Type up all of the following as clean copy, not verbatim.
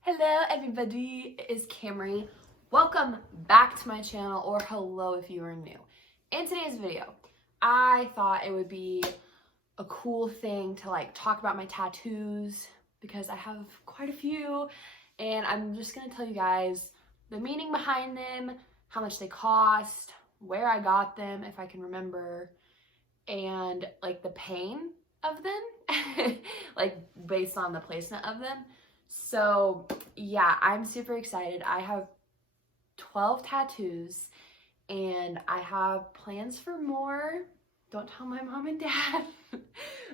Hello everybody, it is Camry. Welcome back to my channel, or hello if you are new. In today's video, I thought it would be a cool thing to talk about my tattoos because I have quite a few, and I'm just gonna tell you guys the meaning behind them, how much they cost, where I got them if I can remember, and the pain of them, based on the placement of them. So yeah, I'm super excited. I have 12 tattoos and I have plans for more. Don't tell my mom and dad.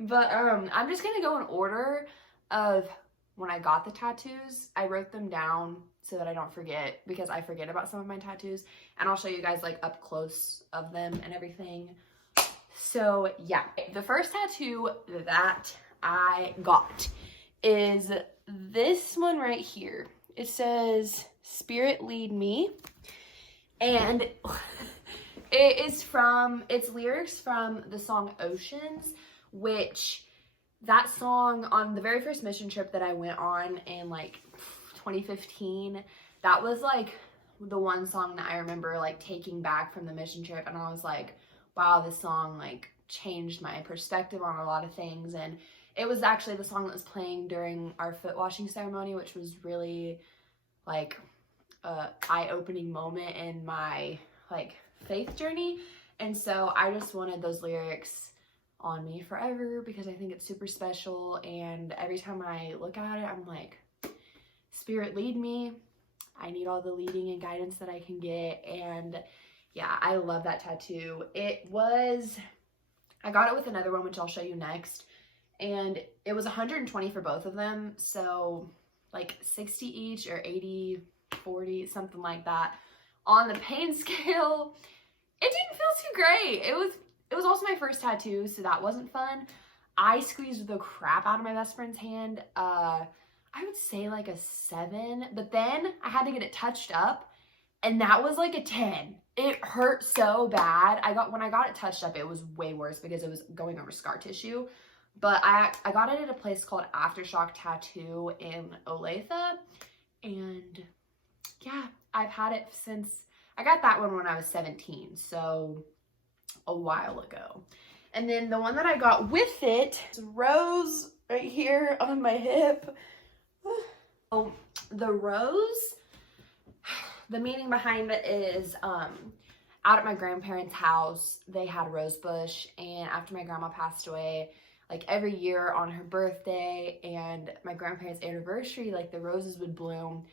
But I'm just gonna go in order of when I got the tattoos. I wrote them down so that I don't forget, because I forget about some of my tattoos, and I'll show you guys up close of them and everything. So yeah, the first tattoo that I got is this one right here. It says "Spirit Lead Me," and it's lyrics from the song Oceans, which that song on the very first mission trip that I went on in 2015, that was the one song that I remember taking back from the mission trip, and I was like, wow, this song changed my perspective on a lot of things. And it was actually the song that was playing during our foot washing ceremony, which was really a eye-opening moment in my faith journey. And so I just wanted those lyrics on me forever because I think it's super special, and every time I look at it, I'm like, Spirit lead me. I need all the leading and guidance that I can get. And yeah, I love that tattoo. I got it with another one, which I'll show you next, and it was 120 for both of them, so 60 each, or 80, 40, something like that. On the pain scale, it didn't feel too great. It was also my first tattoo, so that wasn't fun. I squeezed the crap out of my best friend's hand. I would say a 7, but then I had to get it touched up, and that was a 10. It hurt so bad. When I got it touched up, it was way worse because it was going over scar tissue. But I got it at a place called Aftershock Tattoo in Olathe, and yeah, I've had it since I got that one when I was 17, so a while ago. And then the one that I got with it is a rose right here on my hip. Oh, the rose, the meaning behind it is out at my grandparents' house, they had a rose bush, and after my grandma passed away, every year on her birthday and my grandparents' anniversary, the roses would bloom,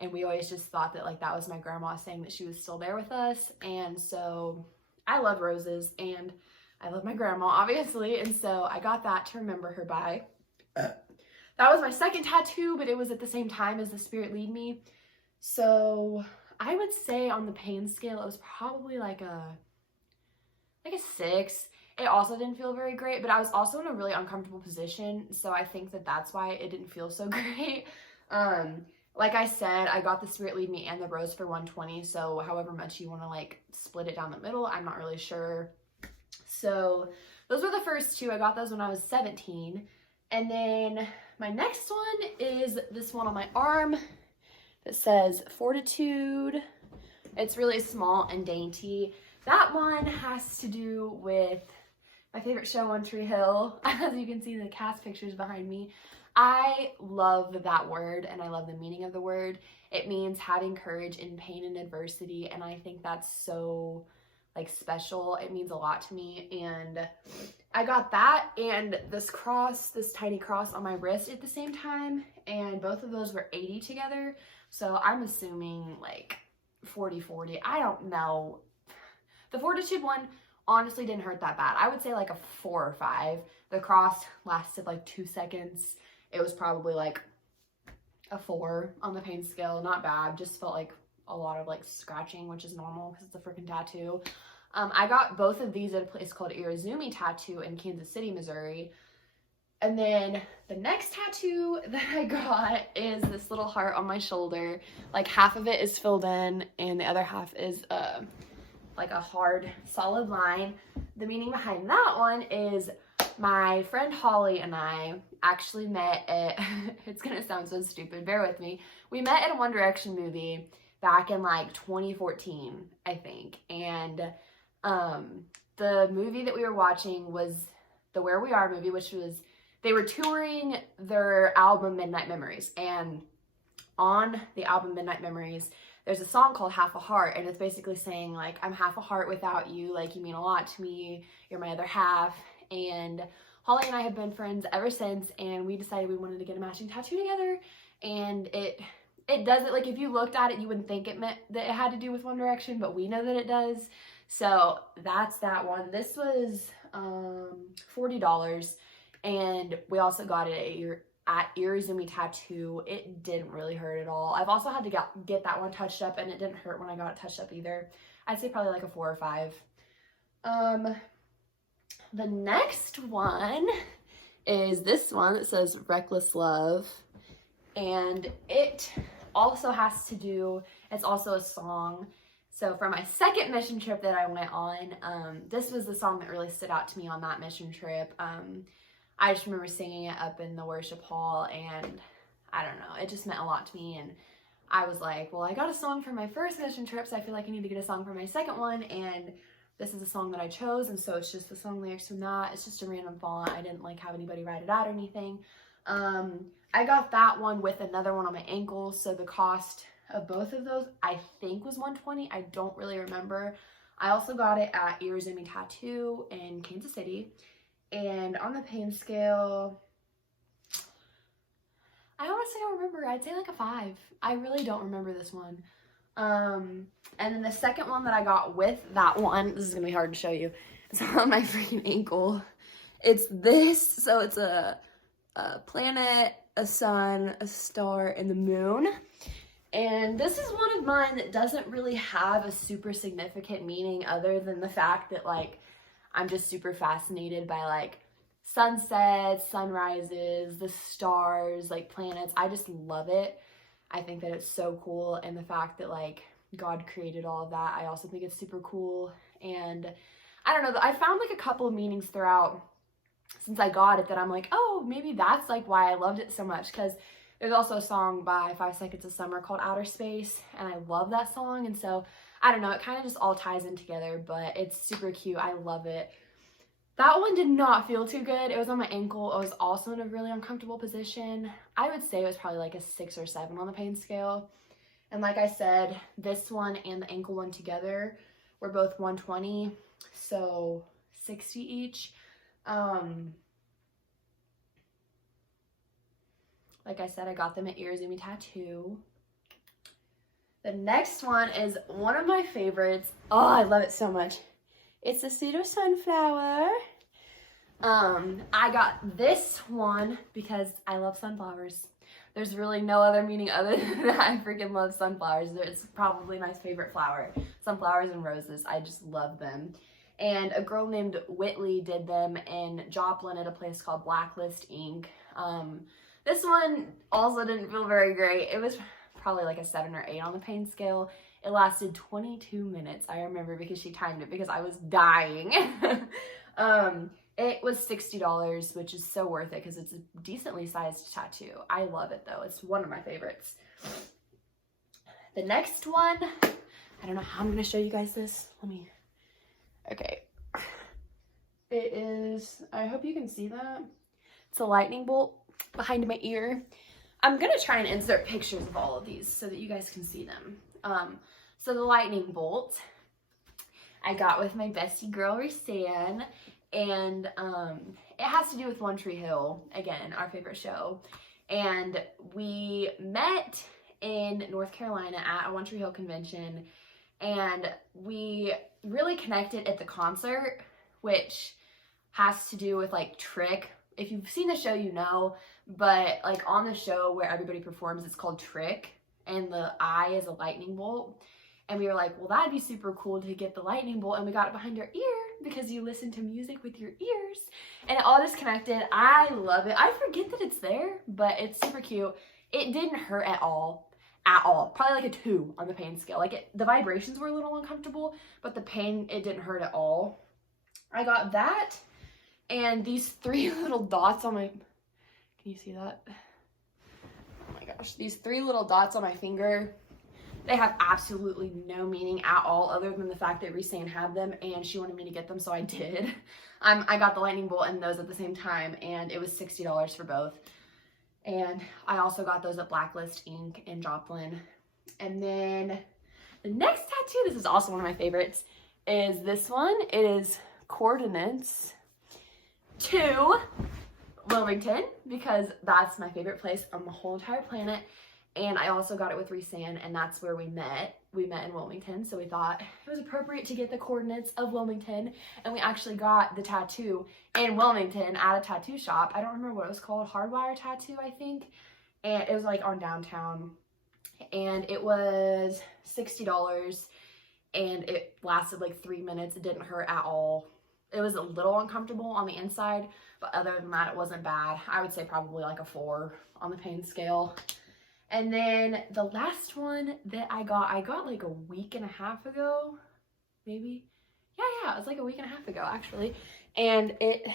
and we always just thought that that was my grandma saying that she was still there with us. And so I love roses, and I love my grandma, obviously, and so I got that to remember her by. That was my second tattoo, but it was at the same time as the Spirit Lead Me. So I would say on the pain scale, it was probably a 6. It also didn't feel very great, but I was also in a really uncomfortable position, so I think that that's why it didn't feel so great. Like I said, I got the Spirit Lead Me and the rose for 120, so however much you want to split it down the middle, I'm not really sure. So those were the first two. I got those when I was 17. And then my next one is this one on my arm that says Fortitude. It's really small and dainty. That one has to do with my favorite show, One Tree Hill. As you can see the cast pictures behind me. I love that word, and I love the meaning of the word. It means having courage in pain and adversity, and I think that's so special. It means a lot to me, and I got that and this cross, this tiny cross on my wrist at the same time, and both of those were 80 together, so I'm assuming 40-40. I don't know. The Fortitude one honestly didn't hurt that bad. I would say a 4 or 5. The cross lasted 2 seconds. It was probably a 4 on the pain scale. Not bad. Just felt a lot of scratching, which is normal because it's a freaking tattoo. I got both of these at a place called Irizumi Tattoo in Kansas City, Missouri. And then the next tattoo that I got is this little heart on my shoulder. Half of it is filled in and the other half is a hard solid line. The meaning behind that one is my friend Holly and I actually met at, it's gonna sound so stupid, bear with me. We met at a One Direction movie back in like 2014, I think. And the movie that we were watching was the Where We Are movie, which was, they were touring their album Midnight Memories. And on the album Midnight Memories, there's a song called Half a Heart, and it's basically saying like, I'm half a heart without you, like you mean a lot to me, you're my other half. And Holly and I have been friends ever since, and we decided we wanted to get a matching tattoo together. And it doesn't, like if you looked at it, you wouldn't think it meant that it had to do with One Direction, but we know that it does. So that's that one. This was $40, and we also got it at Irizumi Tattoo. It didn't really hurt at all. I've also had to get that one touched up, and it didn't hurt when I got it touched up either. I'd say probably like a 4 or 5. The next one is this one that says Reckless Love, and it also has to do, it's also a song. So for my second mission trip that I went on, this was the song that really stood out to me on that mission trip. I just remember singing it up in the worship hall, and I don't know, it just meant a lot to me. And I was like, well, I got a song for my first mission trip, so I feel like I need to get a song for my second one, and this is a song that I chose, and so it's just the song lyrics from that. It's just a random font. I didn't like have anybody write it out or anything. I got that one with another one on my ankle, so the cost of both of those I think was $120. I don't really remember. I also got it at Irizumi Tattoo in Kansas City, and on the pain scale, I honestly don't remember. I'd say like a 5. I really don't remember this one. And then the second one that I got with that one, this is gonna be hard to show you, it's on my freaking ankle. It's this, so it's a planet, a sun, a star, and the moon. And this is one of mine that doesn't really have a super significant meaning other than the fact that like I'm just super fascinated by like sunsets, sunrises, the stars, like planets. I just love it. I think that it's so cool, and the fact that like God created all of that, I also think it's super cool. And I don't know, I found like a couple of meanings throughout since I got it that I'm like, oh, maybe that's like why I loved it so much, because there's also a song by 5 Seconds of Summer called Outer Space, and I love that song. And so I don't know, it kind of just all ties in together, but it's super cute. I love it. That one did not feel too good. It was on my ankle. It was also in a really uncomfortable position. I would say it was probably like a 6 or 7 on the pain scale. And like I said, this one and the ankle one together were both $120, so $60 each. Like I said, I got them at Irizumi Tattoo. The next one is one of my favorites. Oh, I love it so much. It's a Cedar Sunflower. I got this one because I love sunflowers. There's really no other meaning other than that. I freaking love sunflowers. It's probably my favorite flower. Sunflowers and roses. I just love them. And a girl named Whitley did them in Joplin at a place called Blacklist Inc. This one also didn't feel very great. It was probably like a 7 or 8 on the pain scale. It lasted 22 minutes, I remember, because she timed it because I was dying. It was $60, which is so worth it because it's a decently sized tattoo. I love it though. It's one of my favorites. The next one, I don't know how I'm going to show you guys this. Okay. It is, I hope you can see that. It's a lightning bolt behind my ear. I'm going to try and insert pictures of all of these so that you guys can see them. So the lightning bolt I got with my bestie girl, Rosanne, and it has to do with One Tree Hill, again, our favorite show. And we met in North Carolina at a One Tree Hill convention, and we really connected at the concert, which has to do with like Trick. If you've seen the show, you know, but like on the show where everybody performs, it's called Trick, and the eye is a lightning bolt. And we were like, well, that'd be super cool to get the lightning bolt, and we got it behind our ear because you listen to music with your ears, and it all just connected. I love it. I forget that it's there, but it's super cute. It didn't hurt at all. Probably like a 2 on the pain scale. Like the vibrations were a little uncomfortable, but the pain, it didn't hurt at all. I got that, And these 3 little dots on my, can you see that? Oh my gosh, these 3 little dots on my finger, they have absolutely no meaning at all other than the fact that Rhysand had them and she wanted me to get them, so I did. I got the lightning bolt and those at the same time, and it was $60 for both. And I also got those at Blacklist Ink in Joplin. And then the next tattoo, this is also one of my favorites, is this one. It is coordinates to Wilmington, because that's my favorite place on the whole entire planet. And I also got it with Rhysand, and that's where we met. We met in Wilmington, so we thought it was appropriate to get the coordinates of Wilmington. And we actually got the tattoo in Wilmington at a tattoo shop. I don't remember what it was called, Hardwire Tattoo, I think. And it was like on downtown. And it was $60, and it lasted like 3 minutes. It didn't hurt at all. It was a little uncomfortable on the inside, but other than that, it wasn't bad. I would say probably like a 4 on the pain scale. And then the last one that I got like a week and a half ago, maybe. Yeah, it was like a week and a half ago, actually. And it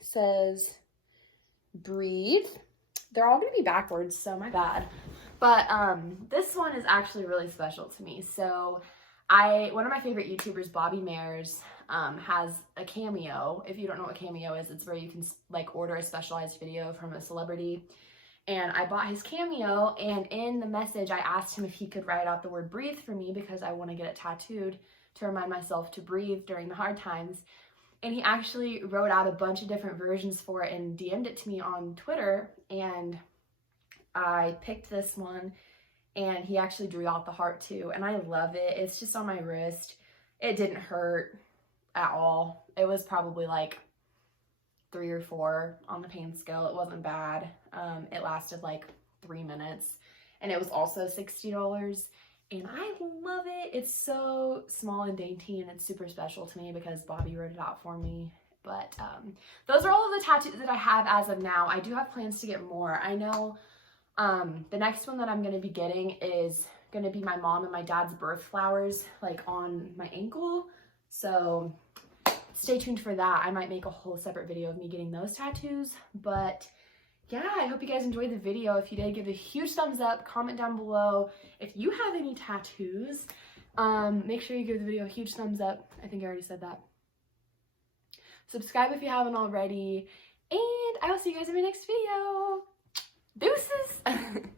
says, breathe. They're all gonna be backwards, so my bad. But this one is actually really special to me. So one of my favorite YouTubers, Bobby Mares, has a Cameo. If you don't know what Cameo is, it's where you can like order a specialized video from a celebrity. And I bought his Cameo, and in the message, I asked him if he could write out the word breathe for me because I want to get it tattooed to remind myself to breathe during the hard times. And he actually wrote out a bunch of different versions for it and DM'd it to me on Twitter, and I picked this one, and he actually drew out the heart too, and I love it. It's just on my wrist. It didn't hurt at all. It was probably like 3 or 4 on the pain scale. It wasn't bad. It lasted like 3 minutes, and it was also $60, and I love it. It's so small and dainty, and it's super special to me because Bobby wrote it out for me. But those are all of the tattoos that I have as of now. I do have plans to get more. I know the next one that I'm going to be getting is going to be my mom and my dad's birth flowers, like on my ankle. So stay tuned for that. I might make a whole separate video of me getting those tattoos. But yeah, I hope you guys enjoyed the video. If you did, give it a huge thumbs up. Comment down below if you have any tattoos. Make sure you give the video a huge thumbs up. I think I already said that. Subscribe if you haven't already. And I will see you guys in my next video. Deuces!